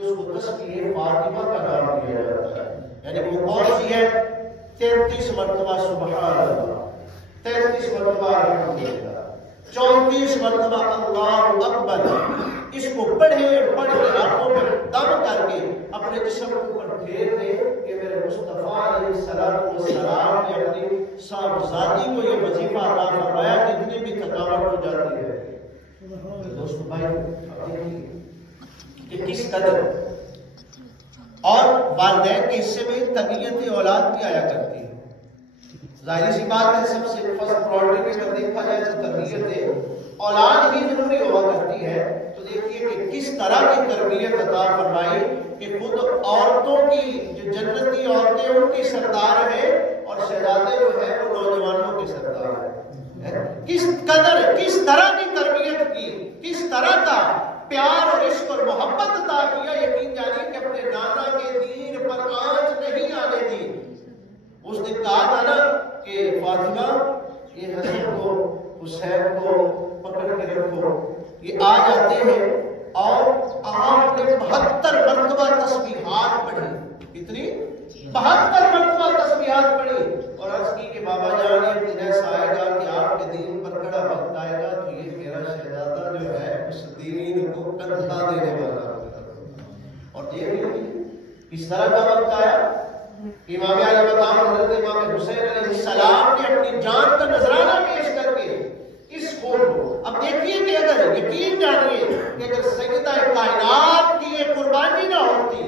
اس کو تسبیح فاطمہ کا نام دیا جاتا ہے. یعنی وہ کون سی ہے؟ 33 مرتبہ سبحان اللہ، 33 مرتبہ الحمدللہ، 34 مرتبہ اللہ اکبر. اس کو پڑھے آنکھوں میں دم کر کے اپنے جسم کے اوپر پھیر دے کہ میرے مصطفیٰ علیہ السلام نے اپنی صاحبزادی کو یہ وظیفہ عطا فرمایا جتنی بھی تھکاوٹ ہو جاتی ہے. دوستو بھائی کہ کس قدر اور والدین کے حصے میں تربیت اولاد بھی آیا کرتی ہے. ظاہری سی بات ہے، سب سے فرسٹ پرائورٹی میں دیکھا جائے تو تربیت اولاد ہی ضروری ہوا کرتی ہے. تو دیکھیے کہ کس طرح کی تربیت عطا فرمائی کہ خود عورتوں کی جو جنتی عورتیں ان کی سردار ہے اور شہزادے جو ہے وہ نوجوانوں کے سردار ہے. کس قدر کس طرح کی تربیت کی، کس طرح کا پیار اور عشق اور محبت عطا کیا. یقین جانیے کہ اپنے نانا کے دین پر آنچ نہیں آنے دی. اس نے کہا تھا نا کہ فاطمہ یہ حسن کو حسین کو پکڑ کے رکھو، یہ آ جاتے ہیں. اور آپ نے 72 مرتبہ تسبیحات پڑھی. کتنی؟ 72 مرتبہ تسبیحات پڑھی. اور عرض کی کہ بابا جان یہ دن ایسا آئے گا کہ آپ کے دین پر کڑا وقت آئے گا تو یہ میرا شہزادہ جو ہے اس دین کو کندھا دینے والا ہوگا. اور دیکھیں اس طرح کا وقت آیا. امام علی مقام حضرت امام حسین علیہ السلام نے اپنی جان کا نذرانہ پیش کر کے اس خون کو، اب دیکھیے کہ اگر یقین جانیے کہ اگر سیدہ کائنات کی یہ قربانی نہ ہوتی،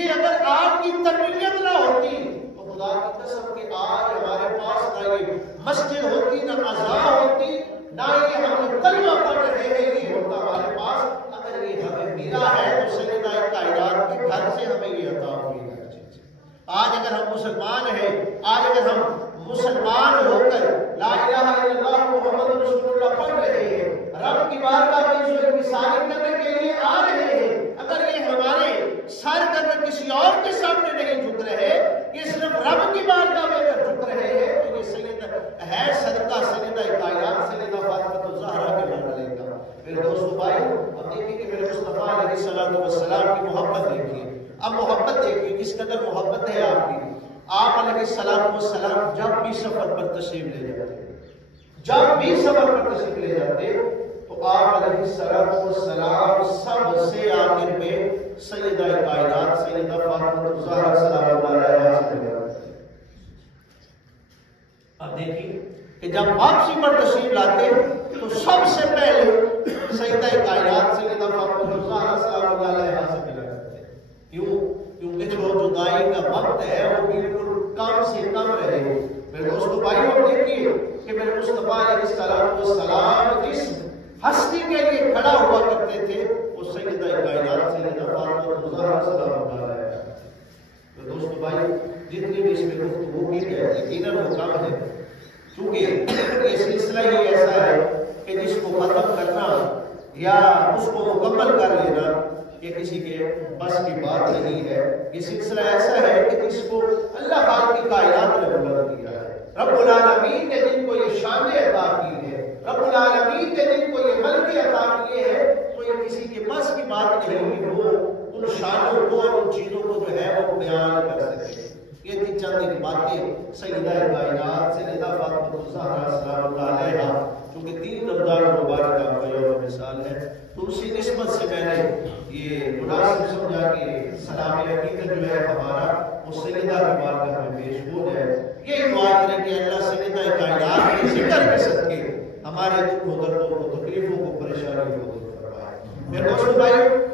یہ اگر آپ کی تربیت نہ ہوتی تو خدا کی قسم کہ آج ہمارے پاس نہ یہ مسجد ہوتی، نہ اذان ہوتی، نہ یہ ہم کلمہ پڑھ رہے ہیں یہ ہوتا ہمارے پاس. اگر یہ ہمیں ملا ہے تو سیدہ کائنات کے گھر سے ہمیں یہ عطا ہوئی ہے. آج اگر ہم مسلمان ہیں، آج اگر ہم مسلمان ہو کر لا الہ الا اللہ محمد رسول اللہ پڑھ رہے ہیں، رب کی بارگاہ میں جو مثال کرنے کے لیے آ رہے ہیں، اگر یہ ہمارے سر کر کسی اور کے سامنے نہیں جھک رہے، یہ صرف رب کی بارگاہ میں اگر جھک رہے ہیں تو یہ سیدہ ہے صدقہ سیدہ کائنات سیدہ فاطمہ الزہرا کے مرحلے کا. میرے دوستو بھائی اب دیکھیے کہ میرے مصطفیٰ علیہ السلام کی محبت دیکھیے. اب محبت دیکھیے کس قدر محبت ہے آپ کی. آپ علیہ السلام جب بھی سفر پر تشریف لے جاتے تو آپ علیہ السلام سب سے آخر میں سیدہ کائنات سیدہ فاطمہ الزہرا سلام اللہ علیہا سے ملاتے. اب دیکھیے کہ جب واپسی پر تشریف لاتے تو سب سے پہلے سیدہ کائنات سیدہ فاطمہ الزہرا سلام اللہ علیہا سے ملاتے. کیونکہ جو جدائی کا وقت ہے وہ بالکل کم سے کم رہے. میرے دوستو بھائیو دیکھیے کہ میرے مصطفیٰ علیہ السلام جس ہستی کے لیے کھڑا ہوا کرتے تھے وہ سیدہ کائنات سیدہ فاطمہ الزہرا سلام اللہ علیہا. میرے دوستو بھائیو جتنی بھی اس میں گفتگو کی ہے یقیناً وہ کم ہے، کیونکہ یہ سلسلہ ہی ایسا ہے کہ جس کو ختم کرنا یا اس کو مکمل کر لینا یہ کسی کے بس کی بات نہیں ہے. یہ سلسلہ ایسا ہے کہ جس کو اللہ پاک کی کائنات نے بلند کیا ہے. رب العالمین نے جن کو یہ شان عطا کی ہے، رب العالمین نے جن کو یہ ملک عطا کیے ہیں، تو یہ کسی کے بس کی بات نہیں کہ وہ ان شانوں کو اور ان چیزوں کو جو ہے وہ بیان کر سکے. یہ تھی چند باتیں سیدہ کائنات سیدہ فاطمہ الزہرا سلام اللہ علیہا، چونکہ 3 رمضان المبارک کا یوم مثال ہے تو اسی نسبت سے میں نے یہ مناسب سمجھا کہ سلام عقیدت جو ہے ہمارا وہ سیدہ کی بارگاہ میں پیش ہو جائے. یہ دعا کریں کہ اللہ سیدہ کائنات کے ذکر کے صدقے ہمارے دکھ و دردوں کو تکلیفوں کو پریشانیوں کو دور فرمائے. میرے دوستو بھائیو